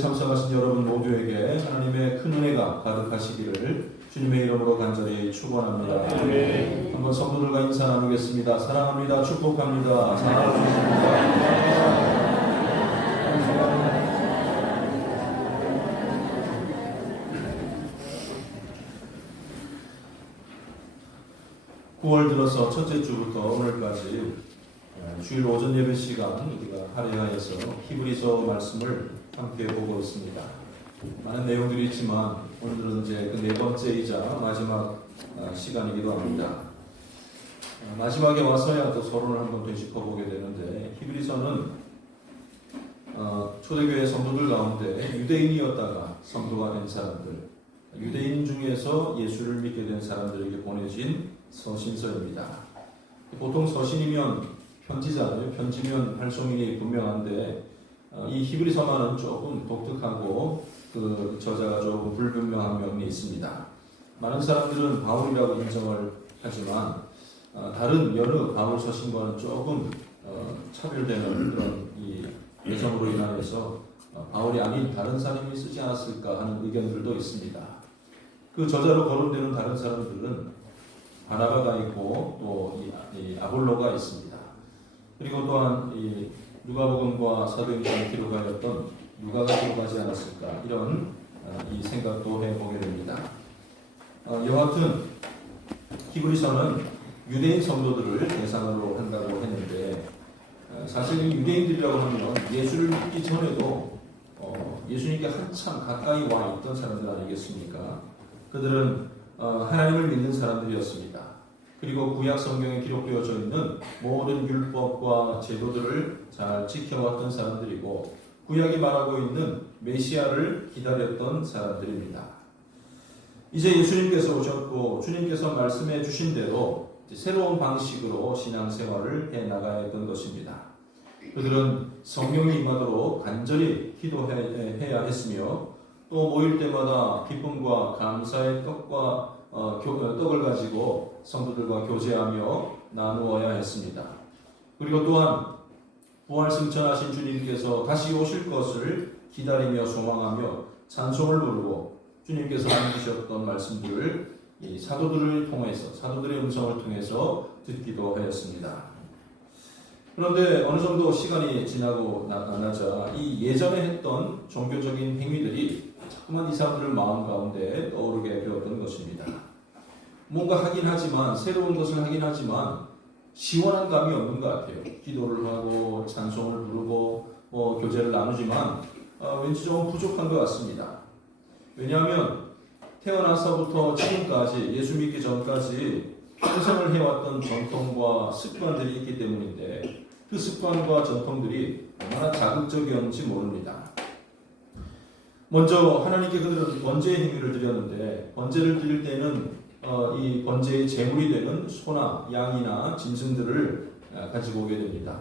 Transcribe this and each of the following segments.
참석하신 여러분 모두에게 하나님의 큰 은혜가 가득하시기를 주님의 이름으로 간절히 축원합니다. 한번 성도들과 인사 나누겠습니다. 사랑합니다. 축복합니다. 사랑합니다. 9월 들어서 첫째 주부터 오늘까지 주일 오전 예배 시간 우리가 할애하여서 히브리서 말씀을 함께 보고 있습니다. 많은 내용들이 있지만 오늘은 이제 그 네 번째이자 마지막 시간이기도 합니다. 마지막에 와서야 또 서론을 한번 되짚어 보게 되는데, 히브리서는 초대교회 성도들 가운데 유대인이었다가 성도가 된 사람들, 유대인 중에서 예수를 믿게 된 사람들에게 보내진 서신서입니다. 보통 서신이면 편지잖아요. 편지면 발송인이 분명한데 이 히브리서만은 조금 독특하고 그 저자가 조금 불분명한 면이 있습니다. 많은 사람들은 바울이라고 인정을 하지만 다른 여러 바울 서신과는 조금 차별되는 그런 이 예성으로 인하여서 바울이 아닌 다른 사람이 쓰지 않았을까 하는 의견들도 있습니다. 그 저자로 거론되는 다른 사람들은 바나바가 있고 또 이 아볼로가 있습니다. 그리고 또한 이 누가복음과 사도행전을 기록하였던 누가가 기록하지 않았을까, 이런 이 생각도 해보게 됩니다. 여하튼 히브리서는 유대인 성도들을 대상으로 한다고 했는데, 사실 유대인들이라고 하면 예수를 믿기 전에도 예수님께 한참 가까이 와 있던 사람들 아니겠습니까? 그들은 하나님을 믿는 사람들이었습니다. 그리고 구약 성경에 기록되어져 있는 모든 율법과 제도들을 잘 지켜왔던 사람들이고, 구약이 말하고 있는 메시아를 기다렸던 사람들입니다. 이제 예수님께서 오셨고 주님께서 말씀해 주신 대로 새로운 방식으로 신앙생활을 해나가야 했던 것입니다. 그들은 성령이 임하도록 간절히 기도해야 했으며, 또 모일 때마다 기쁨과 감사의 떡을 가지고 성도들과 교제하며 나누어야 했습니다. 그리고 또한 부활 승천하신 주님께서 다시 오실 것을 기다리며 소망하며 찬송을 부르고, 주님께서 남기셨던 말씀들을 이 사도들을 통해서, 사도들의 음성을 통해서 듣기도 하였습니다. 그런데 어느 정도 시간이 지나고 나자 이 예전에 했던 종교적인 행위들이 자꾸만 이 사람들의 마음 가운데 떠오르게 되었던 것입니다. 뭔가 하긴 하지만, 새로운 것을 하긴 하지만 시원한 감이 없는 것 같아요. 기도를 하고 찬송을 부르고 교제를 나누지만 왠지 좀 부족한 것 같습니다. 왜냐하면 태어나서부터 지금까지, 예수 믿기 전까지 평생을 해왔던 전통과 습관들이 있기 때문인데, 그 습관과 전통들이 얼마나 자극적이었는지 모릅니다. 먼저 하나님께 그들은 번제의 행위를 드렸는데, 번제를 드릴 때는 이 번제의 제물이 되는 소나 양이나 짐승들을 가지고 오게 됩니다.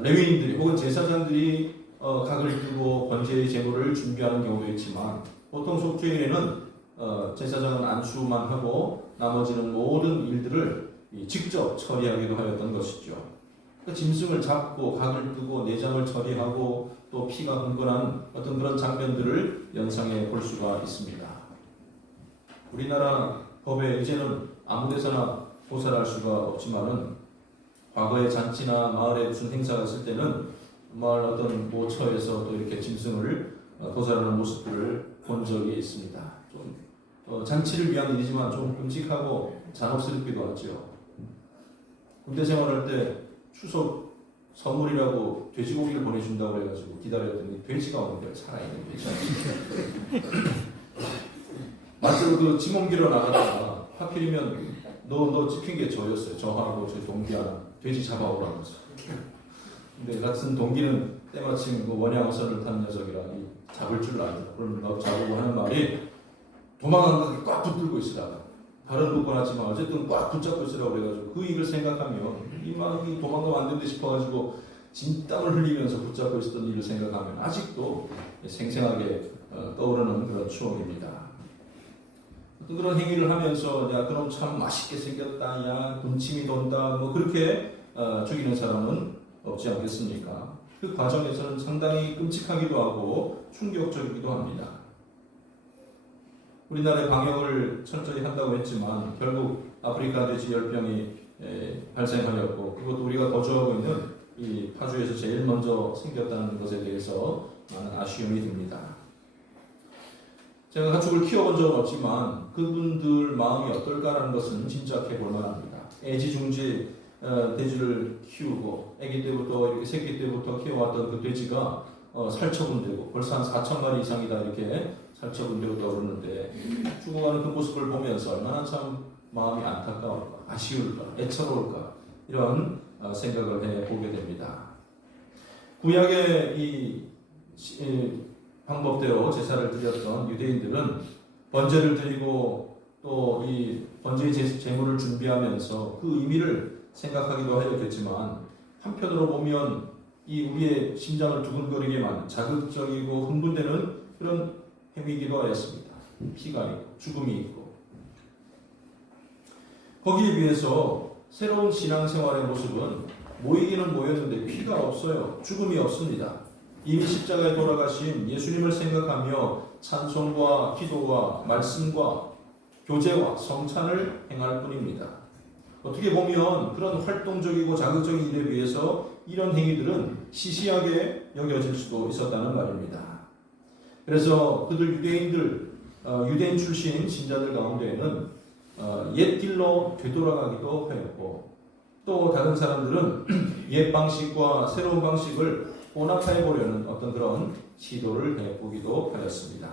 레위인들이 혹은 제사장들이 각을 뜨고 번제의 제물을 준비하는 경우도 있지만, 보통 속죄에는 제사장은 안수만 하고 나머지는 모든 일들을 직접 처리하기도 하였던 것이죠. 그 짐승을 잡고 각을 뜨고 내장을 처리하고 또 피가 흥건한 어떤 그런 장면들을 연상해 볼 수가 있습니다. 우리나라 법에 이제는 아무 데서나 도살할 수가 없지만은, 과거의 잔치나 마을에 무슨 행사가 있을 때는 마을 어떤 모처에서 또 이렇게 짐승을 도살하는 모습들을 본 적이 있습니다. 좀 잔치를 위한 일이지만 좀 끔찍하고 잔혹스럽기도 하죠. 군대 생활할 때 추석 선물이라고 돼지고기를 보내준다고 해가지고 기다렸더니 돼지가 오는데, 살아있는 돼지가. 마치로 그 짐 옮기러 나가다가 하필이면 너 찍힌 게 저였어요. 저하고 제 동기 하나 돼지 잡아오라면서. 근데 같은 동기는 때마침 그 원양어선을 탄 녀석이라 잡을 줄 알더라. 그럼 너 잡으고 하는 말이, 도망간 꽉 붙들고 있으라고. 발은 묶어놨지만 어쨌든 꽉 붙잡고 있으라고 그래가지고, 그 일을 생각하면 이 마음이 도망가면 안 된다 싶어가지고 진땀을 흘리면서 붙잡고 있었던 일을 생각하면 아직도 생생하게 떠오르는 그런 추억입니다. 그런 행위를 하면서, 야 그럼 참 맛있게 생겼다, 야 군침이 돈다, 그렇게 죽이는 사람은 없지 않겠습니까? 그 과정에서는 상당히 끔찍하기도 하고 충격적이기도 합니다. 우리나라의 방역을 철저히 한다고 했지만 결국 아프리카 돼지 열병이 발생하였고, 그것도 우리가 거주하고 있는 이 파주에서 제일 먼저 생겼다는 것에 대해서 많은 아쉬움이 듭니다. 제가 가축을 키워본 적은 없지만 그분들 마음이 어떨까라는 것은 짐작해 볼 만합니다. 애지중지 돼지를 키우고 아기 때부터 이렇게 새끼 때부터 키워왔던 그 돼지가 살처분되고 벌써 한 4천 마리 이상이다 이렇게 살처분되었다고 그러는데 죽어가는 그 모습을 보면서 얼마나 참 마음이 안타까울까, 아쉬울까, 애처로울까 이런 생각을 해보게 됩니다. 구약의 이 방법대로 제사를 드렸던 유대인들은 번제를 드리고 또 이 번제의 제물을 준비하면서 그 의미를 생각하기도 하였겠지만 한편으로 보면 이 우리의 심장을 두근거리게 만든 자극적이고 흥분되는 그런 행위이기도 하였습니다. 피가 있고 죽음이 있고, 거기에 비해서 새로운 신앙생활의 모습은 모이기는 모였는데 피가 없어요. 죽음이 없습니다. 이미 십자가에 돌아가신 예수님을 생각하며 찬송과 기도와 말씀과 교제와 성찬을 행할 뿐입니다. 어떻게 보면 그런 활동적이고 자극적인 일에 비해서 이런 행위들은 시시하게 여겨질 수도 있었다는 말입니다. 그래서 그들 유대인 출신 신자들 가운데에는 옛 길로 되돌아가기도 하였고, 또 다른 사람들은 옛 방식과 새로운 방식을 혼합해 보려는 어떤 그런 시도를 해보기도 하였습니다.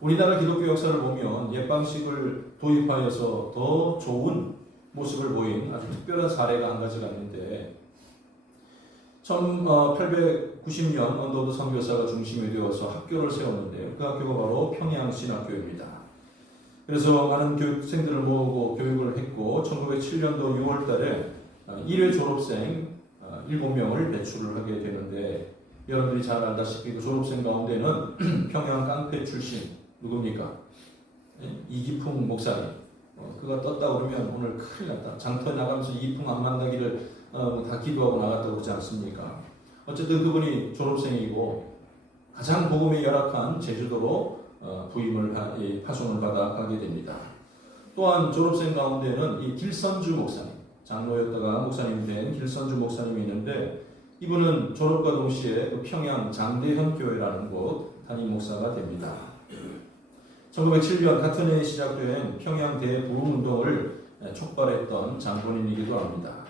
우리나라 기독교 역사를 보면 옛 방식을 도입하여서 더 좋은 모습을 보인 아주 특별한 사례가 한 가지가 있는데, 1890년 언더우드 선교사가 중심이 되어서 학교를 세웠는데요. 그 학교가 바로 평양신학교입니다. 그래서 많은 교육생들을 모으고 교육을 했고 1907년도 6월 달에 1회 졸업생 7명을 배출을 하게 되는데, 여러분들이 잘 알다시피 그 졸업생 가운데는 평양 깡패 출신 누굽니까? 이기풍 목사님. 그가 떴다 그러면 오늘 큰일 났다. 장터에 나가면서 이기풍 안 만나기를 다 기도하고 나갔다고 그러지 않습니까? 어쨌든 그분이 졸업생이고 가장 복음에 열악한 제주도로 파송을 받아 가게 됩니다. 또한 졸업생 가운데는 이 길선주 목사님, 장로였다가 목사님이 된 길선주 목사님이 있는데, 이분은 졸업과 동시에 평양 장대현 교회라는 곳 담임 목사가 됩니다. 1907년 같은 해에 시작된 평양 대부흥운동을 촉발했던 장본인이기도 합니다.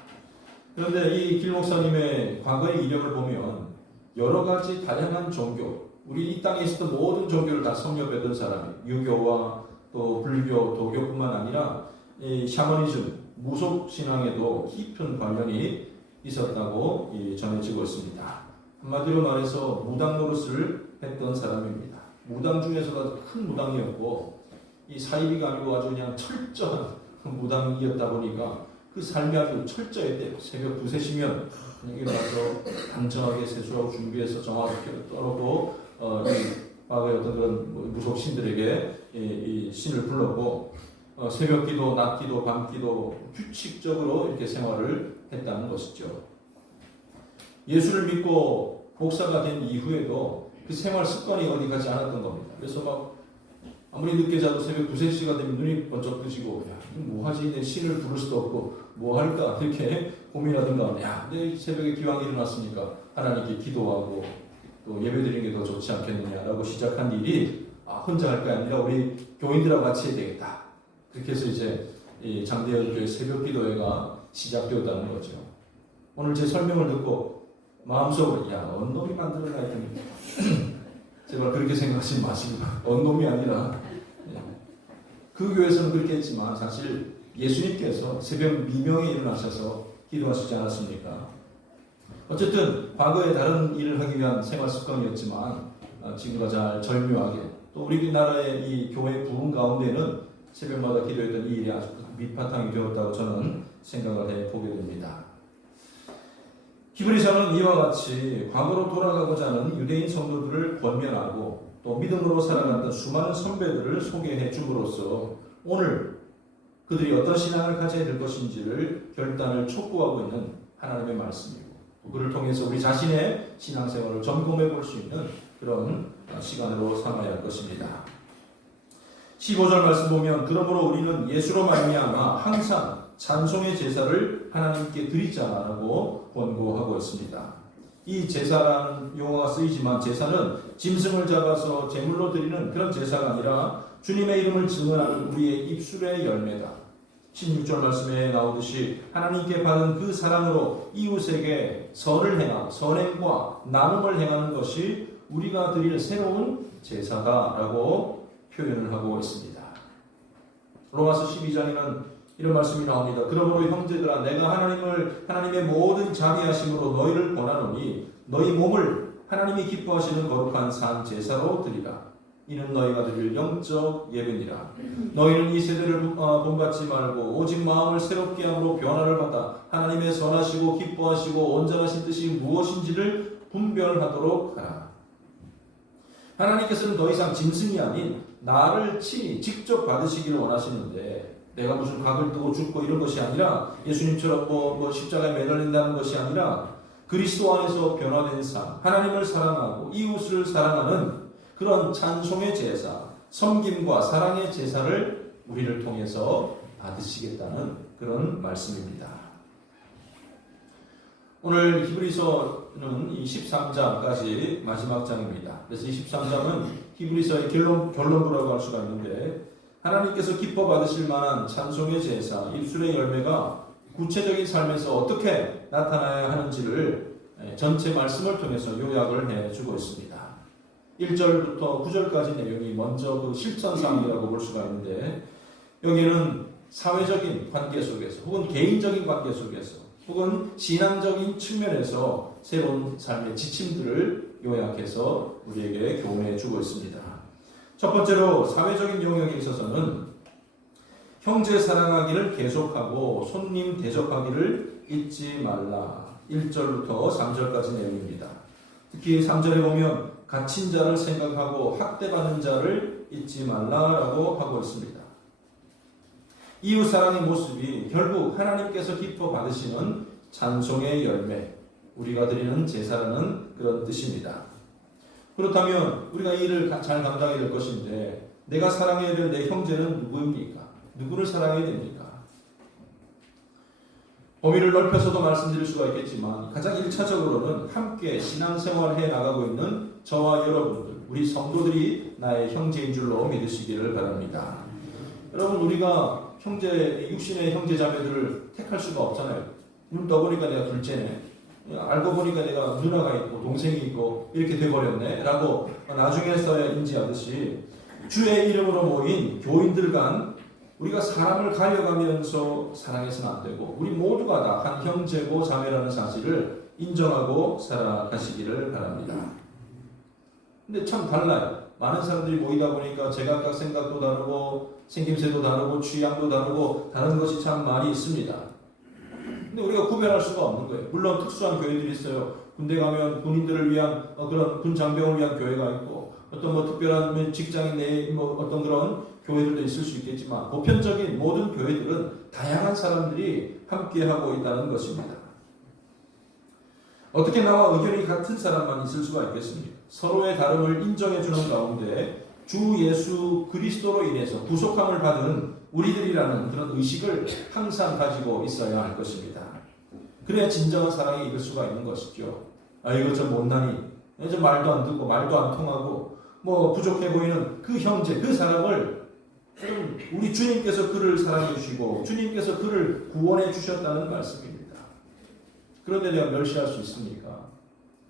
그런데 이 길 목사님의 과거의 이력을 보면 여러 가지 다양한 종교, 우리 이 땅에 있었던 모든 종교를 다 섭렵했던 사람이, 유교와 또 불교, 도교뿐만 아니라 이 샤머니즘, 무속 신앙에도 깊은 관련이 있었다고 전해지고 있습니다. 한마디로 말해서 무당 노릇을 했던 사람입니다. 무당 중에서도 큰 무당이었고, 이 사이비가 아니고 아주 그냥 철저한 무당이었다 보니까 그 삶이 아주 철저했대요. 새벽 2, 3시면 일어나서 단정하게 세수하고 준비해서 정화를 떨어도 과거의 어떤 그런 무속 신들에게 이 신을 불렀고, 새벽 기도, 낮 기도, 밤 기도 규칙적으로 이렇게 생활을 했다는 것이죠. 예수를 믿고 목사가 된 이후에도 그 생활 습관이 어디 가지 않았던 겁니다. 그래서 막 아무리 늦게 자도 새벽 2, 3시가 되면 눈이 번쩍 뜨시고, 야, 뭐 하지? 내 신을 부를 수도 없고 뭐 할까? 이렇게 고민하던가, 야, 내 새벽에 기왕 일어났으니까 하나님께 기도하고 또 예배드리는 게 더 좋지 않겠느냐라고 시작한 일이 혼자 할 게 아니라 우리 교인들하고 같이 해야 되겠다. 그렇게 해서 이제 이 장대현 교회 새벽 기도회가 시작되었다는 거죠. 오늘 제 설명을 듣고 마음속으로, 야, 언놈이 만들어라 했더니 제발 그렇게 생각하지 마시고, 언놈이 아니라, 그 교회에서는 그렇게 했지만 사실 예수님께서 새벽 미명에 일어나셔서 기도하시지 않았습니까? 어쨌든 과거에 다른 일을 하기 위한 생활 습관이었지만 지금과 잘 절묘하게, 또 우리나라의 이 교회 부흥 가운데는 새벽마다 기도했던 이 일이 아주 밑바탕이 되었다고 저는 생각을 해보게 됩니다. 히브리서는 이와 같이 과거로 돌아가고자 하는 유대인 성도들을 권면하고 또 믿음으로 살아갔던 수많은 선배들을 소개해 줌으로써 오늘 그들이 어떤 신앙을 가져야 될 것인지를 결단을 촉구하고 있는 하나님의 말씀이고, 그를 통해서 우리 자신의 신앙생활을 점검해 볼 수 있는 그런 시간으로 삼아야 할 것입니다. 15절 말씀 보면 그러므로 우리는 예수로 말미암아 항상 찬송의 제사를 하나님께 드리자라고 권고하고 있습니다. 이 제사라는 용어가 쓰이지만 제사는 짐승을 잡아서 제물로 드리는 그런 제사가 아니라 주님의 이름을 증언하는 우리의 입술의 열매다. 16절 말씀에 나오듯이 하나님께 받은 그 사랑으로 이웃에게 선을 행하고 선행과 나눔을 행하는 것이 우리가 드릴 새로운 제사다라고 표현을 하고 있습니다. 로마서 12장에는 이런 말씀이 나옵니다. 그러므로 형제들아 내가 하나님의 모든 자비하심으로 너희를 권하노니 너희 몸을 하나님이 기뻐하시는 거룩한 산 제사로 드리라. 이는 너희가 드릴 영적 예배니라. 너희는 이 세대를 본받지 말고 오직 마음을 새롭게 함으로 변화를 받아 하나님의 선하시고 기뻐하시고 온전하신 뜻이 무엇인지를 분별하도록 하라. 하나님께서는 더 이상 짐승이 아닌 나를 친히 직접 받으시기를 원하시는데 내가 무슨 각을 뜨고 죽고 이런 것이 아니라 예수님처럼 십자가에 매달린다는 것이 아니라 그리스도 안에서 변화된 삶, 하나님을 사랑하고 이웃을 사랑하는 그런 찬송의 제사, 섬김과 사랑의 제사를 우리를 통해서 받으시겠다는 그런 말씀입니다. 오늘 히브리서는 이 13장까지 마지막 장입니다. 그래서 이 13장은 히브리서의 결론부라고 할 수가 있는데 하나님께서 기뻐 받으실 만한 찬송의 제사, 입술의 열매가 구체적인 삶에서 어떻게 나타나야 하는지를 전체 말씀을 통해서 요약을 해주고 있습니다. 1절부터 9절까지 내용이 먼저 그 실천사항이라고 볼 수가 있는데 여기는 사회적인 관계 속에서 혹은 개인적인 관계 속에서 혹은 신앙적인 측면에서 새로운 삶의 지침들을 요약해서 우리에게 교훈해 주고 있습니다. 첫 번째로 사회적인 영역에 있어서는 형제 사랑하기를 계속하고 손님 대접하기를 잊지 말라. 1절부터 3절까지 내용입니다. 특히 3절에 보면 갇힌 자를 생각하고 학대받는 자를 잊지 말라라고 하고 있습니다. 이웃 사랑의 모습이 결국 하나님께서 기뻐 받으시는 찬송의 열매, 우리가 드리는 제사라는 그런 뜻입니다. 그렇다면 우리가 이 일을 잘 감당해야 될 것인데 내가 사랑해야 될 내 형제는 누구입니까? 누구를 사랑해야 됩니까? 범위를 넓혀서도 말씀드릴 수가 있겠지만 가장 1차적으로는 함께 신앙생활을 해 나가고 있는 저와 여러분들, 우리 성도들이 나의 형제인 줄로 믿으시기를 바랍니다. 여러분 우리가 육신의 형제 자매들을 택할 수가 없잖아요. 눈 떠보니까 내가 둘째네, 알고 보니까 내가 누나가 있고 동생이 있고 이렇게 돼버렸네 라고 나중에서야 인지하듯이 주의 이름으로 모인 교인들 간 우리가 사람을 가려가면서 사랑해서는 안 되고 우리 모두가 다 한 형제고 자매라는 사실을 인정하고 살아가시기를 바랍니다. 근데 참 달라요. 많은 사람들이 모이다 보니까 제각각 생각도 다르고 생김새도 다르고 취향도 다르고 다른 것이 참 많이 있습니다. 근데 우리가 구별할 수가 없는 거예요. 물론 특수한 교회들이 있어요. 군대 가면 군인들을 위한 그런 군 장병을 위한 교회가 있고 어떤 특별한 직장인 내에 어떤 그런 교회들도 있을 수 있겠지만 보편적인 모든 교회들은 다양한 사람들이 함께하고 있다는 것입니다. 어떻게 나와 의견이 같은 사람만 있을 수가 있겠습니까? 서로의 다름을 인정해주는 가운데 주 예수 그리스도로 인해서 구속함을 받은 우리들이라는 그런 의식을 항상 가지고 있어야 할 것입니다. 그래야 진정한 사랑에 이룰 수가 있는 것이죠. 이거 저 못나니, 저 말도 안 듣고 말도 안 통하고 부족해 보이는 그 형제, 그 사람을 우리 주님께서 그를 사랑해 주시고 주님께서 그를 구원해 주셨다는 말씀입니다. 그런데 내가 멸시할 수 있습니까?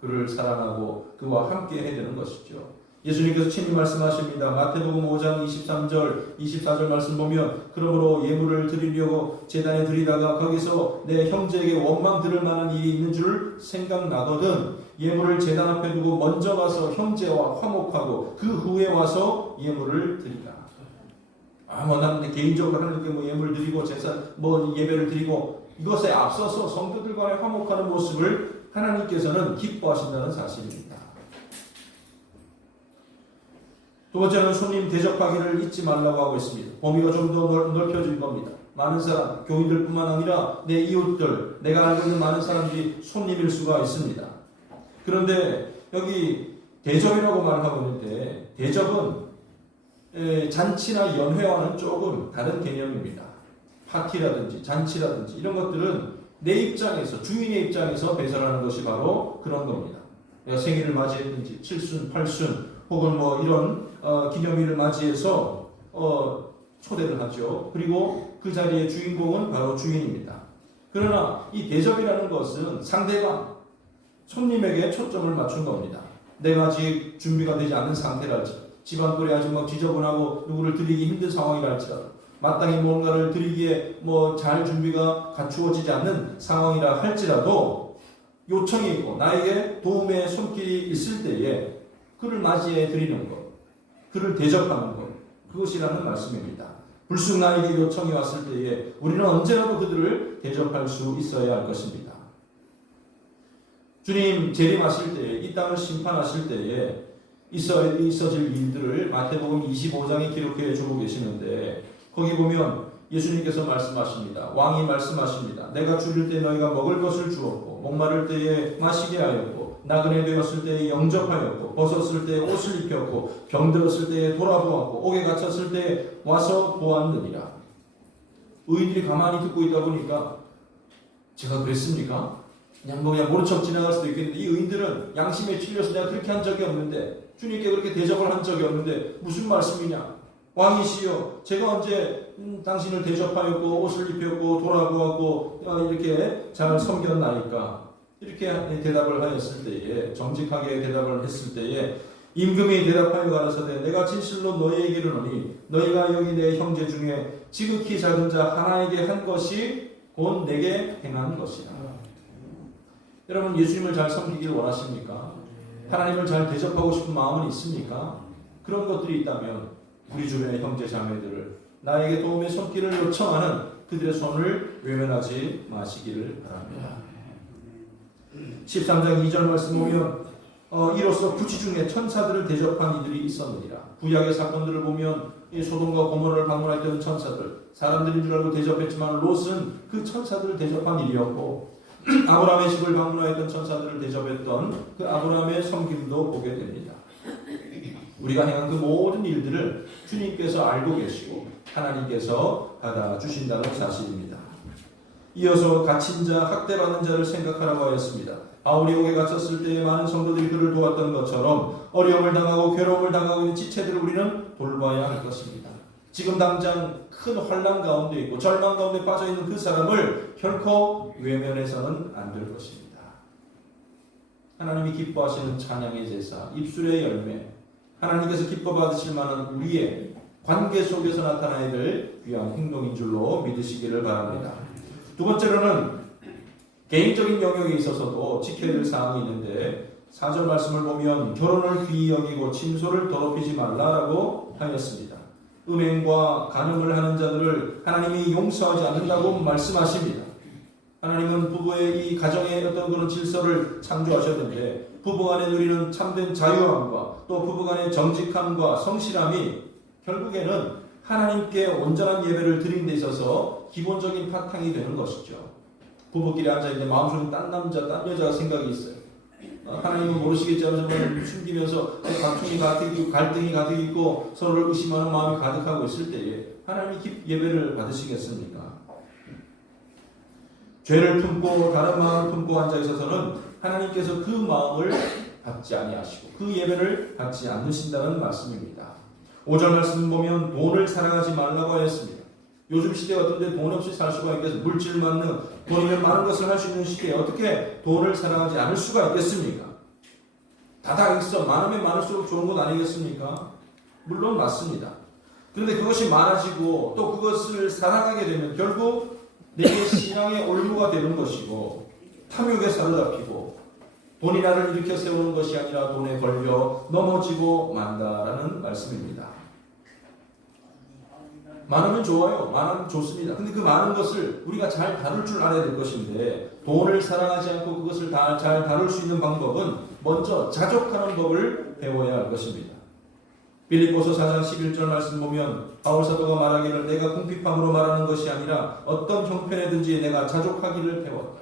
그를 사랑하고 그와 함께 해야 되는 것이죠. 예수님께서 친히 말씀하십니다. 마태복음 5장 23절, 24절 말씀 보면 그러므로 예물을 드리려고 제단에 드리다가 거기서 내 형제에게 원망 들을 만한 일이 있는 줄 생각나거든 예물을 제단 앞에 두고 먼저 가서 형제와 화목하고 그 후에 와서 예물을 드리라. 나는 개인적으로 하나님께 예물 드리고 제사 예배를 드리고 이것에 앞서서 성도들 간에 화목하는 모습을 하나님께서는 기뻐하신다는 사실입니다. 두 번째는 손님 대접하기를 잊지 말라고 하고 있습니다. 범위가 좀 더 넓혀진 겁니다. 많은 사람, 교인들뿐만 아니라 내 이웃들, 내가 알고 있는 많은 사람들이 손님일 수가 있습니다. 그런데 여기 대접이라고 말하고 있는데 대접은 잔치나 연회와는 조금 다른 개념입니다. 파티라든지 잔치라든지 이런 것들은 내 입장에서, 주인의 입장에서 배설하는 것이 바로 그런 겁니다. 내가 생일을 맞이했든지 칠순, 팔순 혹은 뭐 이런 기념일을 맞이해서 초대를 하죠. 그리고 그 자리의 주인공은 바로 주인입니다. 그러나 이 대접이라는 것은 상대방, 손님에게 초점을 맞춘 겁니다. 내가 아직 준비가 되지 않은 상태랄지, 집안꼴이 아직 막 지저분하고 누구를 드리기 힘든 상황이랄지라도, 마땅히 뭔가를 드리기에 잘 준비가 갖추어지지 않는 상황이라 할지라도 요청이 있고 나에게 도움의 손길이 있을 때에 그를 맞이해 드리는 것, 그를 대접하는 것, 그것이라는 말씀입니다. 불쑥 나에게 요청이 왔을 때에 우리는 언제라도 그들을 대접할 수 있어야 할 것입니다. 주님 재림하실 때에, 이 땅을 심판하실 때에 있어질 일들을 마태복음 25장에 기록해 주고 계시는데, 거기 보면 예수님께서 말씀하십니다. 왕이 말씀하십니다. 내가 줄일 때 너희가 먹을 것을 주었고, 목마를 때에 마시게 하였고, 나그네 되었을 때에 영접하였고, 벗었을 때에 옷을 입혔고, 병들었을 때에 돌아보았고, 옥에 갇혔을 때에 와서 보았느니라. 의인들이 가만히 듣고 있다 보니까, 제가 그랬습니까? 그냥 모른 척 지나갈 수도 있겠는데, 이 의인들은 양심에 찔려서 내가 그렇게 한 적이 없는데, 주님께 그렇게 대접을 한 적이 없는데 무슨 말씀이냐? 왕이시여, 제가 언제 당신을 대접하였고 옷을 입혔고 돌아보았고 이렇게 잘 섬겼나이까? 이렇게 대답을 하였을 때에, 정직하게 대답을 했을 때에 임금이 대답하여 가라사대 내가 진실로 너희에게 이르노니 너희가 여기 내 형제 중에 지극히 작은 자 하나에게 한 것이 곧 내게 행한 것이라. 여러분, 예수님을 잘 섬기길 원하십니까? 하나님을 잘 대접하고 싶은 마음은 있습니까? 그런 것들이 있다면 우리 주변의 형제 자매들을, 나에게 도움의 손길을 요청하는 그들의 손을 외면하지 마시기를 바랍니다. 13장 2절 말씀 보면 이로써 부지 중에 천사들을 대접한 이들이 있었느니라. 구약의 사건들을 보면 이 소돔과 고모라를 방문했던 천사들, 사람들인 줄 알고 대접했지만 롯은 그 천사들을 대접한 일이었고, 아브라함의 집을 방문하였던 천사들을 대접했던 그 아브라함의 섬김도 보게 됩니다. 우리가 행한 그 모든 일들을 주님께서 알고 계시고 하나님께서 받아주신다는 사실입니다. 이어서 갇힌 자, 학대받는 자를 생각하라고 하였습니다. 바울이 옥에 갇혔을 때에 많은 성도들이 그를 도왔던 것처럼 어려움을 당하고 괴로움을 당하고 있는 지체들을 우리는 돌봐야 할 것입니다. 지금 당장 큰 환난 가운데 있고 절망 가운데 빠져있는 그 사람을 결코 외면해서는 안 될 것입니다. 하나님이 기뻐하시는 찬양의 제사, 입술의 열매, 하나님께서 기뻐 받으실 만한 우리의 관계 속에서 나타나야 될 귀한 행동인 줄로 믿으시기를 바랍니다. 두 번째로는 개인적인 영역에 있어서도 지켜야 될 사항이 있는데, 4절 말씀을 보면 결혼을 귀히 여기고 침소를 더럽히지 말라라고 하였습니다. 음행과 간음을 하는 자들을 하나님이 용서하지 않는다고 말씀하십니다. 하나님은 부부의 이 가정의 어떤 그런 질서를 창조하셨는데, 부부간에 누리는 참된 자유함과 또 부부간의 정직함과 성실함이 결국에는 하나님께 온전한 예배를 드리는 데 있어서 기본적인 바탕이 되는 것이죠. 부부끼리 앉아있는데 마음속에 딴 남자, 딴 여자가 생각이 있어요. 하나님은 모르시겠지만 정말 숨기면서 다툼이 가득 있고 갈등이 가득 있고 서로를 의심하는 마음이 가득하고 있을 때에 하나님이 예배를 받으시겠습니까? 죄를 품고 다른 마음을 품고 앉아 있어서는 하나님께서 그 마음을 받지 아니하시고 그 예배를 받지 않으신다는 말씀입니다. 5절 말씀 보면 돈을 사랑하지 말라고 하였습니다. 요즘 시대 같은데 돈 없이 살 수가 있겠습니까? 물질 많은, 돈이면 많은 것을 할 수 있는 시대에 어떻게 돈을 사랑하지 않을 수가 있겠습니까? 다 있어. 많으면 많을수록 좋은 것 아니겠습니까? 물론 맞습니다. 그런데 그것이 많아지고 또 그것을 사랑하게 되면 결국 내게 신앙의 올무가 되는 것이고 탐욕에 사로잡히고 돈이 나를 일으켜 세우는 것이 아니라 돈에 걸려 넘어지고 만다라는 말씀입니다. 많으면 좋아요. 많으면 좋습니다. 근데 그 많은 것을 우리가 잘 다룰 줄 알아야 될 것인데, 돈을 사랑하지 않고 그것을 잘 다룰 수 있는 방법은 먼저 자족하는 법을 배워야 할 것입니다. 빌립보서 4장 11절 말씀 보면 바울 사도가 말하기를 내가 궁핍함으로 말하는 것이 아니라 어떤 형편에든지 내가 자족하기를 배웠다.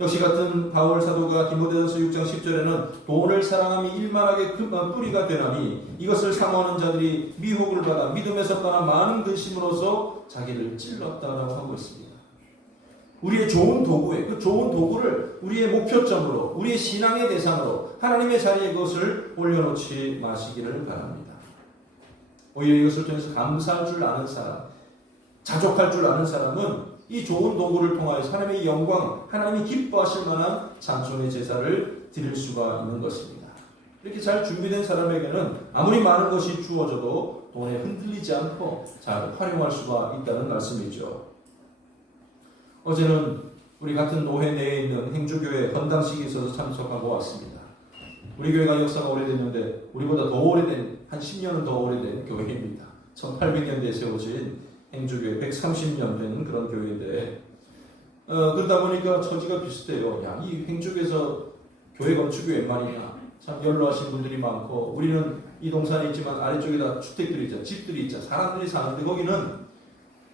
역시 같은 바울 사도가 디모데전서 6장 10절에는 돈을 사랑함이 일만하게 뿌리가 되나니 이것을 사모하는 자들이 미혹을 받아 믿음에서 떠나 많은 근심으로서 자기를 찔렀다라고 하고 있습니다. 우리의 좋은 도구에 그 좋은 도구를 우리의 목표점으로 우리의 신앙의 대상으로 하나님의 자리에 그것을 올려놓지 마시기를 바랍니다. 오히려 이것을 통해서 감사할 줄 아는 사람, 자족할 줄 아는 사람은 이 좋은 도구를 통하여 하나님의 영광, 하나님이 기뻐하실 만한 찬송의 제사를 드릴 수가 있는 것입니다. 이렇게 잘 준비된 사람에게는 아무리 많은 것이 주어져도 돈에 흔들리지 않고 잘 활용할 수가 있다는 말씀이죠. 어제는 우리 같은 노회 내에 있는 행주교회 헌당식에 있어서 참석하고 왔습니다. 우리 교회가 역사가 오래됐는데 우리보다 더 오래된, 한 10년은 더 오래된 교회입니다. 1800년대에 세워진 행주교회 130년 되는 그런 교회인데 그러다 보니까 처지가 비슷해요. 야, 이 행주교에서 교회 건축이 웬말이냐. 참 연로하신 분들이 많고 우리는 이 동산에 있지만 아래쪽에다 주택들이 있자, 집들이 있자, 사람들이 사는데 거기는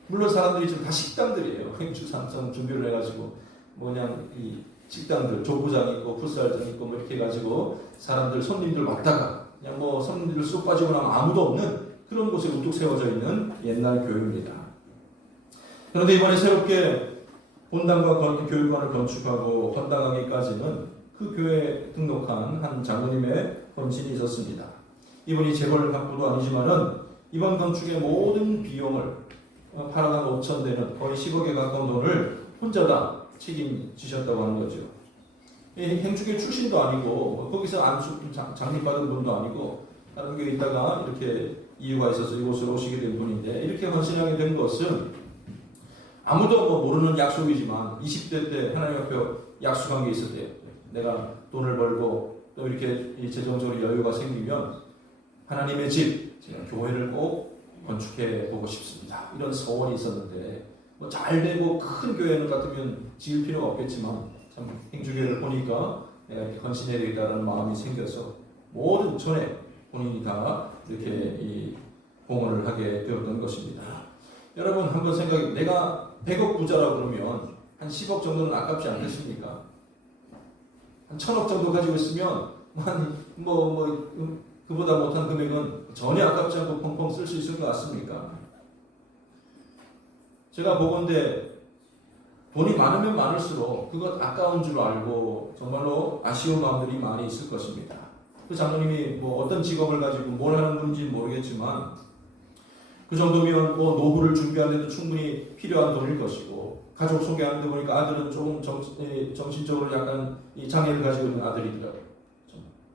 물론 사람들이 지금 다 식당들이에요. 행주 삼성 준비를 해가지고 그냥 이 식당들, 족구장 있고 풋살장 있고 뭐 이렇게 해가지고 사람들 손님들 왔다가 그냥 뭐 손님들 쏙 빠지고 나면 아무도 없는 그런 곳에 우뚝 세워져 있는 옛날 교회입니다. 그런데 이번에 새롭게 본당과 교육관을 건축하고 헌당하기까지는 그 교회에 등록한 한 장로님의 헌신이 있었습니다. 이분이 재벌 갑부도 아니지만은 이번 건축의 모든 비용을 8억 5천 되는 거의 10억에 가까운 돈을 혼자 다 책임지셨다고 하는 거죠. 행주교 출신도 아니고 거기서 장립받은 분도 아니고 다른 교회에 있다가 이렇게 이유가 있어서 이곳으로 오시게 된 분인데 이렇게 헌신하게 된 것은 아무도 모르는 약속이지만 20대 때 하나님 앞에 약속한 게 있었대요. 내가 돈을 벌고 또 이렇게 재정적으로 여유가 생기면 하나님의 집, 제가 교회를 꼭 건축해 보고 싶습니다. 이런 소원이 있었는데 잘 되고 큰 교회는 같으면 지을 필요가 없겠지만 참 행주교회를 보니까 내가 이렇게 헌신해야 되겠다는 마음이 생겨서 모든 전에 본인이 다 이렇게 이 공헌을 하게 되었던 것입니다. 여러분 한번 생각해, 내가 100억 부자라고 그러면 한 10억 정도는 아깝지 않겠습니까? 한 1000억 정도 가지고 있으면 그보다 못한 금액은 전혀 아깝지 않고 펑펑 쓸 수 있을 것 같습니까? 제가 보건대 돈이 많으면 많을수록 그것 아까운 줄 알고 정말로 아쉬운 마음들이 많이 있을 것입니다. 그 장로님이 어떤 직업을 가지고 뭘 하는 분인지 모르겠지만 그 정도면 노후를 준비하는데도 충분히 필요한 돈일 것이고 가족 소개하는데 보니까 아들은 조금 정신적으로 약간 이 장애를 가지고 있는 아들이더라고요.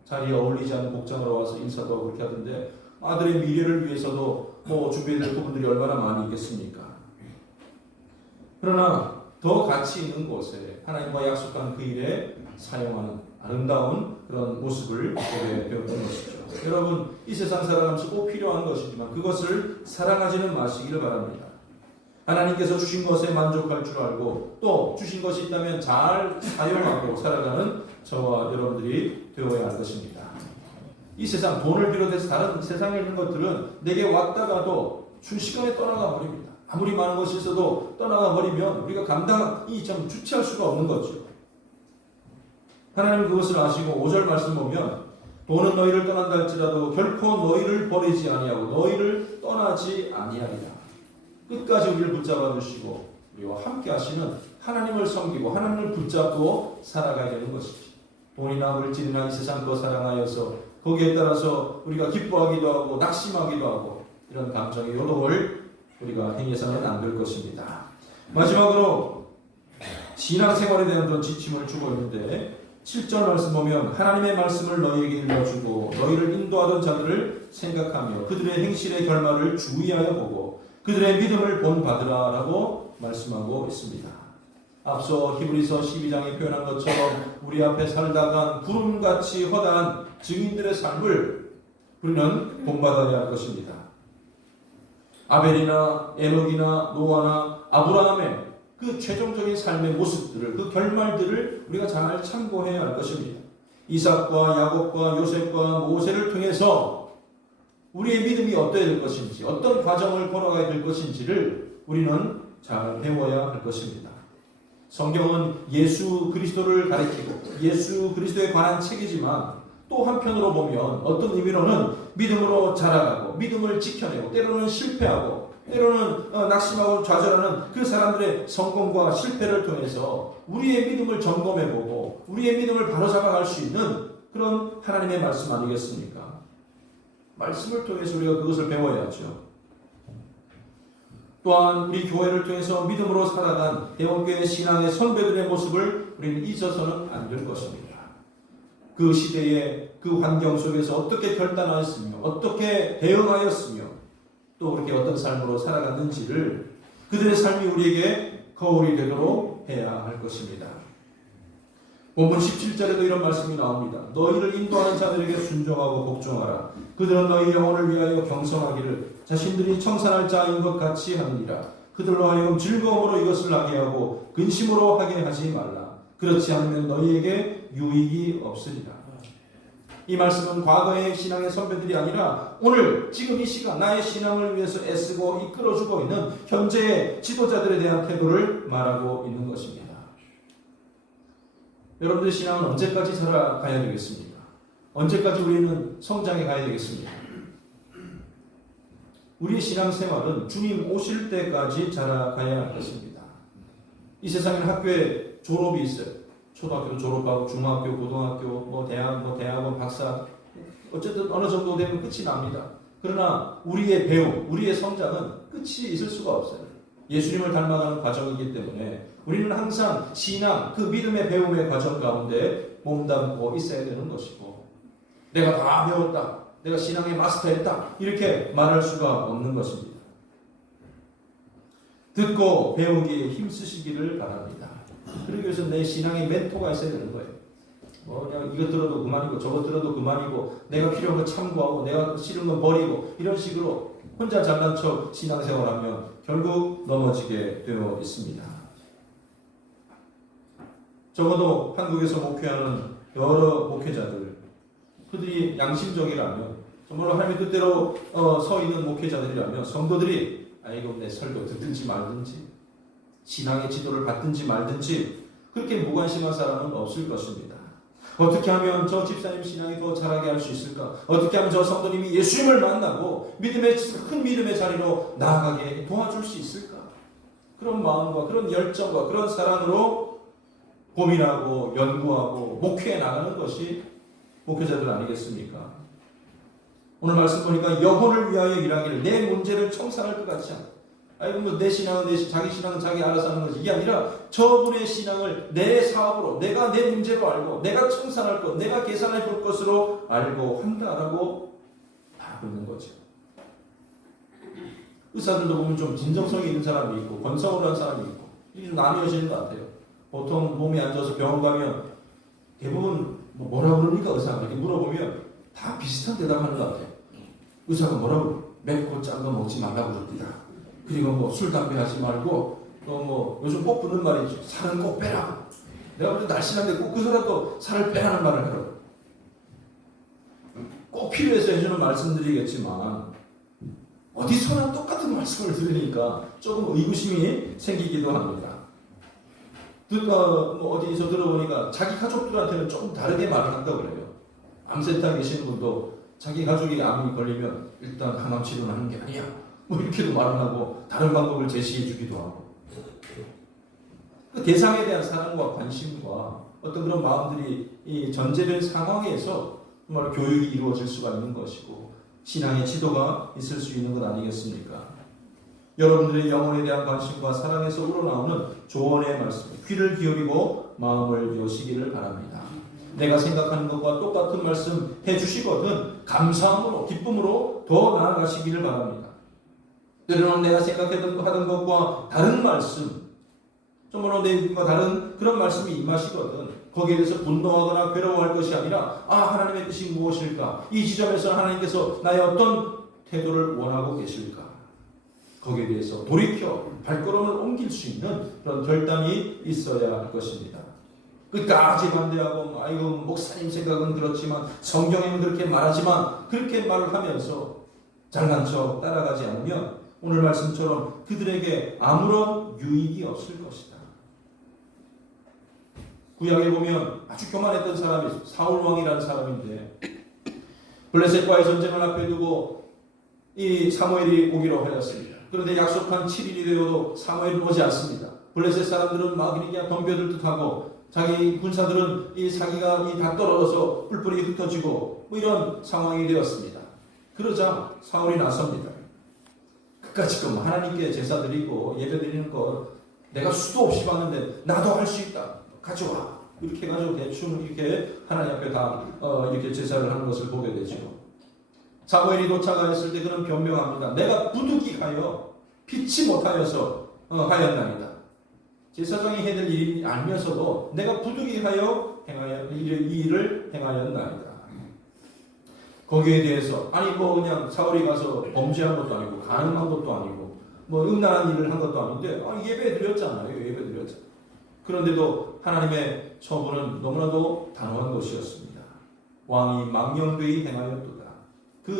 자리에 어울리지 않는 복장으로 와서 인사도 하고 그렇게 하던데 아들의 미래를 위해서도 준비해야 될 부분들이 얼마나 많이 있겠습니까? 그러나 더 가치 있는 곳에 하나님과 약속한 그 일에 사용하는 아름다운 그런 모습을 보게 되었던 것이죠. 여러분 이 세상 살아가면서 꼭 필요한 것이지만 그것을 사랑하지는 마시기를 바랍니다. 하나님께서 주신 것에 만족할 줄 알고 또 주신 것이 있다면 잘 사용하고 살아가는 저와 여러분들이 되어야 할 것입니다. 이 세상 돈을 비롯해서 다른 세상에 있는 것들은 내게 왔다가도 순식간에 떠나가 버립니다. 아무리 많은 것이 있어도 떠나가 버리면 우리가 감당이 참 주체할 수가 없는 거죠. 하나님은 그것을 아시고 5절 말씀 보면 돈은 너희를 떠난다 할지라도 결코 너희를 버리지 아니하고 너희를 떠나지 아니하리라. 끝까지 우리를 붙잡아 주시고 우리와 함께 하시는 하나님을 섬기고 하나님을 붙잡고 살아가야 되는 것이죠. 돈이나 물질이나 이 세상 거 사랑하여서 거기에 따라서 우리가 기뻐하기도 하고 낙심하기도 하고 이런 감정의 요동을 우리가 행해서는 안 될 것입니다. 마지막으로 신앙생활에 대한 그런 지침을 주고 있는데 7절 말씀 보면 하나님의 말씀을 너희에게 일러주고 너희를 인도하던 자들을 생각하며 그들의 행실의 결말을 주의하여 보고 그들의 믿음을 본받으라 라고 말씀하고 있습니다. 앞서 히브리서 12장에 표현한 것처럼 우리 앞에 살다간 구름같이 허다한 증인들의 삶을 우리는 본받아야 할 것입니다. 아벨이나 에녹이나 노아나 아브라함의 그 최종적인 삶의 모습들을 그 결말들을 우리가 잘 참고해야 할 것입니다. 이삭과 야곱과 요셉과 모세를 통해서 우리의 믿음이 어떠해야 될 것인지, 어떤 과정을 걸어가야 될 것인지를 우리는 잘 배워야 할 것입니다. 성경은 예수 그리스도를 가리키고 예수 그리스도에 관한 책이지만 또 한편으로 보면 어떤 의미로는 믿음으로 자라가고 믿음을 지켜내고 때로는 실패하고 때로는 낙심하고 좌절하는 그 사람들의 성공과 실패를 통해서 우리의 믿음을 점검해보고 우리의 믿음을 바로잡아갈 수 있는 그런 하나님의 말씀 아니겠습니까? 말씀을 통해서 우리가 그것을 배워야죠. 또한 우리 교회를 통해서 믿음으로 살아간 대원교회 신앙의 선배들의 모습을 우리는 잊어서는 안 될 것입니다. 그 시대의 그 환경 속에서 어떻게 결단하였으며 어떻게 대응하였으며 또 그렇게 어떤 삶으로 살아갔는지를 그들의 삶이 우리에게 거울이 되도록 해야 할 것입니다. 본문 17절에도 이런 말씀이 나옵니다. 너희를 인도하는 자들에게 순종하고 복종하라. 그들은 너희 영혼을 위하여 경성하기를 자신들이 청산할 자인 것 같이 하느니라. 그들로 하여금 즐거움으로 이것을 하게 하고 근심으로 하게 하지 말라. 그렇지 않으면 너희에게 유익이 없으리라. 이 말씀은 과거의 신앙의 선배들이 아니라 오늘 지금 이 시간 나의 신앙을 위해서 애쓰고 이끌어주고 있는 현재의 지도자들에 대한 태도를 말하고 있는 것입니다. 여러분들의 신앙은 언제까지 살아가야 되겠습니까? 언제까지 우리는 성장해 가야 되겠습니까? 우리의 신앙생활은 주님 오실 때까지 자라가야 할 것입니다. 이 세상에는 학교에 졸업이 있어요. 초등학교 졸업하고 중학교, 고등학교, 대학원, 박사 어쨌든 어느 정도 되면 끝이 납니다. 그러나 우리의 배움, 우리의 성장은 끝이 있을 수가 없어요. 예수님을 닮아가는 과정이기 때문에 우리는 항상 신앙, 그 믿음의 배움의 과정 가운데 몸담고 있어야 되는 것이고 내가 다 배웠다, 내가 신앙에 마스터했다 이렇게 말할 수가 없는 것입니다. 듣고 배우기에 힘쓰시기를 바랍니다. 그러기 위해서 내 신앙의 멘토가 있어야 되는 거예요. 그냥 이거 들어도 그만이고 저거 들어도 그만이고 내가 필요한 거 참고하고 내가 싫은 건 버리고 이런 식으로 혼자 잘난 척 신앙생활하면 결국 넘어지게 되어 있습니다. 적어도 한국에서 목회하는 여러 목회자들 그들이 양심적이라면 정말로 하나님의 뜻대로 서 있는 목회자들이라면 성도들이 아이고 내 설교 듣든지 말든지 신앙의 지도를 받든지 말든지 그렇게 무관심한 사람은 없을 것입니다. 어떻게 하면 저 집사님 신앙이 더 자라게 할 수 있을까? 어떻게 하면 저 성도님이 예수님을 만나고 큰 믿음의 자리로 나아가게 도와줄 수 있을까? 그런 마음과 그런 열정과 그런 사랑으로 고민하고 연구하고 목회해 나가는 것이 목회자들 아니겠습니까? 오늘 말씀 보니까 영혼을 위하여 일하기를 내 문제를 청산할 것 같지 않아. 아이고 내 신앙은 자기 신앙은 자기 알아서 하는 거지. 이게 아니라 저분의 신앙을 내 사업으로 내가 내 문제로 알고 내가 청산할 것, 내가 계산해 볼 것으로 알고 한다라고 말하고 있는 거죠. 의사들도 보면 좀 진정성이 있는 사람이 있고 건성으로 한 사람이 있고 이게 좀 나뉘어지는 것 같아요. 보통 몸이 안 좋아서 병원 가면 대부분 뭐라 그럽니까 의사가 이렇게 물어보면 다 비슷한 대답하는 것 같아요. 의사가 뭐라고 맵고 짠 거 먹지 말라고 그럽니다. 그리고 술, 담배 하지 말고 또 요즘 꼭 붙는 말이 있죠. 살은 꼭 빼라고. 내가 볼 때 날씬한데 꼭 그 사람도 살을 빼라는 말을 하라고. 꼭 필요해서 해주는 말씀드리겠지만 어디서나 똑같은 말씀을 들으니까 조금 의구심이 생기기도 합니다. 어디서 들어보니까 자기 가족들한테는 조금 다르게 말을 한다고 그래요. 암센터에 계시는 분도 자기 가족이 암이 걸리면 일단 항암 치료는 하는 게 아니야. 이렇게도 말을 하고 다른 방법을 제시해 주기도 하고 그 대상에 대한 사랑과 관심과 어떤 그런 마음들이 이 전제된 상황에서 정말 교육이 이루어질 수가 있는 것이고 신앙의 지도가 있을 수 있는 것 아니겠습니까? 여러분들의 영혼에 대한 관심과 사랑에서 우러나오는 조언의 말씀 귀를 기울이고 마음을 여시기를 바랍니다. 내가 생각하는 것과 똑같은 말씀 해주시거든 감사함으로 기쁨으로 더 나아가시기를 바랍니다. 때로는 내가 생각하던 것과 다른 말씀, 정말로 내가 다른 그런 말씀이 임하시거든 거기에 대해서 분노하거나 괴로워할 것이 아니라 하나님의 뜻이 무엇일까? 이 지점에서 하나님께서 나의 어떤 태도를 원하고 계실까? 거기에 대해서 돌이켜 발걸음을 옮길 수 있는 그런 결단이 있어야 할 것입니다. 끝까지 반대하고 목사님 생각은 그렇지만 성경에는 그렇게 말하지만 그렇게 말을 하면서 잘난 척 따라가지 않으면 오늘 말씀처럼 그들에게 아무런 유익이 없을 것이다. 구약에 보면 아주 교만했던 사람이 있어요. 사울 왕이라는 사람인데 블레셋과의 전쟁을 앞에 두고 이 사무엘이 오기로 하였습니다. 그런데 약속한 7일이 되어도 사무엘은 오지 않습니다. 블레셋 사람들은 막 이렇게 덤벼들 듯하고 자기 군사들은 이 사기가 다 떨어져서 뿔뿔이 흩어지고 뭐 이런 상황이 되었습니다. 그러자 사울이 나섭니다. 그까짓 거 하나님께 제사 드리고 예배 드리는 거 내가 수도 없이 봤는데 나도 할 수 있다. 가져와. 이렇게 해가지고 대충 이렇게 하나님 앞에 다 이렇게 제사를 하는 것을 보게 되죠. 사무엘이 도착하였을 때 그는 변명합니다. 내가 부득이하여 피치 못하여서 하였나이다. 제사장이 해야 될 일이 알면서도 내가 부득이하여 이 일을 행하였나이다. 거기에 대해서 아니 뭐 그냥 사울이 가서 범죄한 것도 아니고 가늠한 것도 아니고 뭐 음란한 일을 한 것도 아닌데 예배 드렸잖아요. 예배 드렸잖아요. 그런데도 하나님의 처분은 너무나도 단호한 것이었습니다. 왕이 망령되이 행하였도다.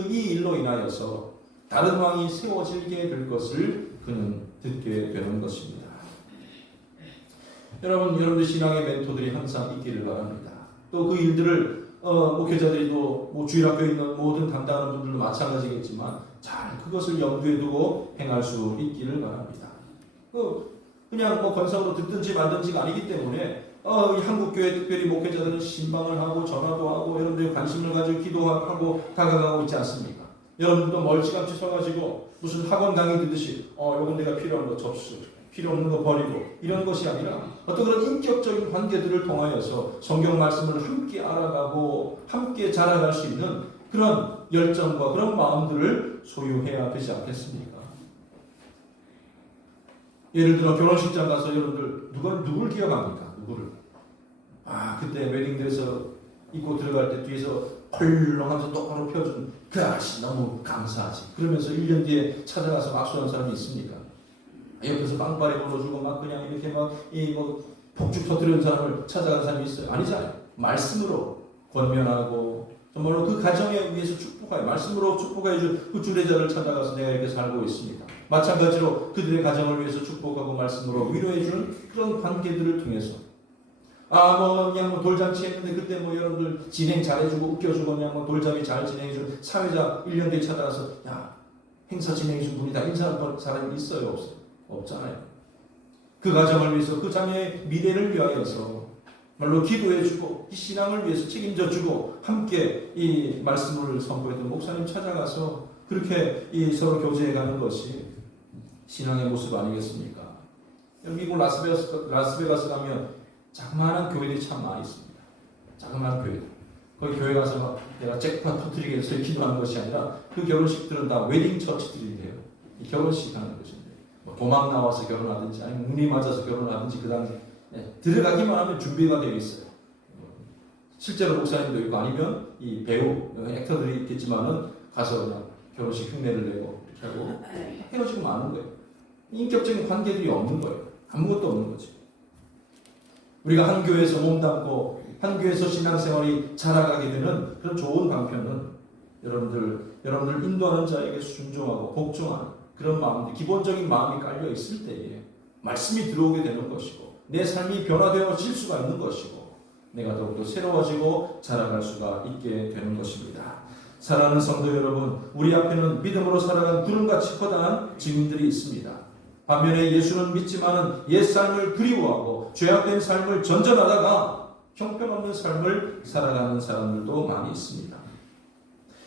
이 일로 인하여서 다른 왕이 세워지게 될 것을 그는 듣게 되는 것입니다. 여러분들 신앙의 멘토들이 항상 있기를 바랍니다. 또 그 일들을 목회자들도 뭐 주일학교에 있는 모든 담당하는 분들도 마찬가지겠지만 잘 그것을 염두에 두고 행할 수 있기를 바랍니다. 그냥 뭐 건성으로 듣든지 말든지가 아니기 때문에 한국교회 특별히 목회자들은 신방을 하고 전화도 하고 여러분들 관심을 가지고 기도하고 다가가고 있지 않습니까? 여러분들도 멀찌감치 서가지고 무슨 학원 강의 듣듯이 요건 내가 필요한 거 접수, 필요 없는 거 버리고 이런 것이 아니라 어떤 그런 인격적인 관계들을 통하여서 성경 말씀을 함께 알아가고 함께 자라갈 수 있는 그런 열정과 그런 마음들을 소유해야 되지 않겠습니까? 예를 들어 결혼식장 가서 여러분들 누굴 기억합니까? 누구를? 그때 웨딩드레스 입고 들어갈 때 뒤에서 헐렁하면서 똑바로 펴준 그 아저씨 너무 감사하지. 그러면서 1년 뒤에 찾아가서 박수하는 사람이 있습니까? 옆에서 빵빠레 불러주고 막 그냥 이렇게 폭죽 터뜨리는 사람을 찾아간 사람이 있어요? 아니잖아요. 말씀으로 권면하고 정말로 그 가정에 위해서 축복하여 말씀으로 축복해 줄 그 주례자를 찾아가서 내가 이렇게 살고 있습니다. 마찬가지로 그들의 가정을 위해서 축복하고 말씀으로 위로해 주는 그런 관계들을 통해서 그냥 돌잔치 했는데 그때 여러분들 진행 잘해주고 웃겨주고 그냥 돌잡이 잘 진행해준 사회자 1년 뒤에 찾아가서 행사 진행해준 분이 다 인사한 사람이 있어요? 없어요? 없잖아요. 그 가정을 위해서 그 자녀의 미래를 위하여서 말로 기도해주고 이 신앙을 위해서 책임져주고 함께 이 말씀을 선포했던 목사님 찾아가서 그렇게 서로 교제해가는 것이 신앙의 모습 아니겠습니까? 미국 라스베가스 가면 자그마한 교회들이 참 많이 있습니다. 자그마한 교회들. 거기 교회 가서 내가 잭팟 터뜨리게 해서 기도하는 것이 아니라 그 결혼식들은 다 웨딩 처치들인데요. 이 결혼식 하는 것인데 도망 나와서 결혼하든지 아니면 운이 맞아서 결혼하든지 그 당시 들어가기만 하면 준비가 되어 있어요. 실제로 목사님도 있고 아니면 이 배우, 액터들이 있겠지만은 가서 그냥 결혼식 흉내를 내고 이렇게 하고 헤어지고 마는 거예요. 인격적인 관계들이 없는 거예요. 아무것도 없는 거지. 우리가 한 교회에서 몸담고 한 교회에서 신앙생활이 자라가게 되는 그런 좋은 방편은 여러분들 인도하는 자에게 순종하고 복종하는 그런 마음들, 기본적인 마음이 깔려 있을 때에 말씀이 들어오게 되는 것이고 내 삶이 변화되어질 수가 있는 것이고 내가 더욱더 새로워지고 자라갈 수가 있게 되는 것입니다. 사랑하는 성도 여러분, 우리 앞에는 믿음으로 살아간 구름같이 커다란 증인들이 있습니다. 반면에 예수는 믿지만은 옛 삶을 그리워하고 죄악된 삶을 전전하다가 형편없는 삶을 살아가는 사람들도 많이 있습니다.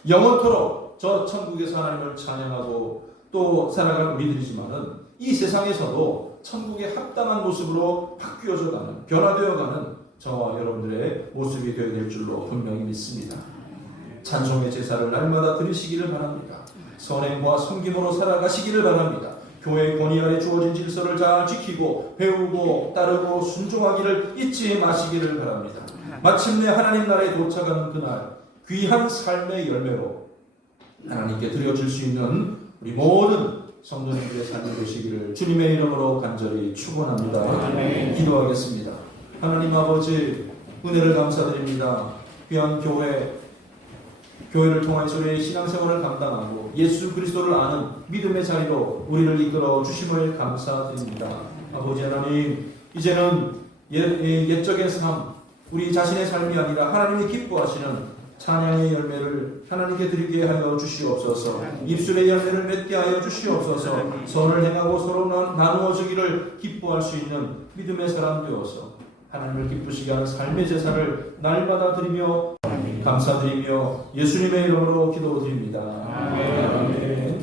영원토록 저 천국에서 하나님을 찬양하고 또 살아갈 우리들이지만은 이 세상에서도 천국에 합당한 모습으로 바뀌어져가는, 변화되어가는 저와 여러분들의 모습이 되어야 될 줄로 분명히 믿습니다. 찬송의 제사를 날마다 드리시기를 바랍니다. 선행과 섬김으로 살아가시기를 바랍니다. 교회 권위 아래 주어진 질서를 잘 지키고 배우고 따르고 순종하기를 잊지 마시기를 바랍니다. 마침내 하나님 나라에 도착하는 그날 귀한 삶의 열매로 하나님께 드려질 수 있는 우리 모든 성도님들의 삶이 되시기를 주님의 이름으로 간절히 축원합니다. 기도하겠습니다. 하나님 아버지 은혜를 감사드립니다. 귀한 교회 교회를 통해서의 신앙생활을 감당하고 예수 그리스도를 아는 믿음의 자리로 우리를 이끌어 주심을 감사드립니다. 아버지 하나님, 이제는 옛적의 삶, 우리 자신의 삶이 아니라 하나님이 기뻐하시는 찬양의 열매를 하나님께 드리게 하여 주시옵소서. 입술의 열매를 맺게 하여 주시옵소서. 선을 행하고 서로 나누어 주기를 기뻐할 수 있는 믿음의 사람 되어서 하나님을 기쁘시게 하는 삶의 제사를 날마다 드리며 감사드리며 예수님의 이름으로 기도드립니다. 아멘.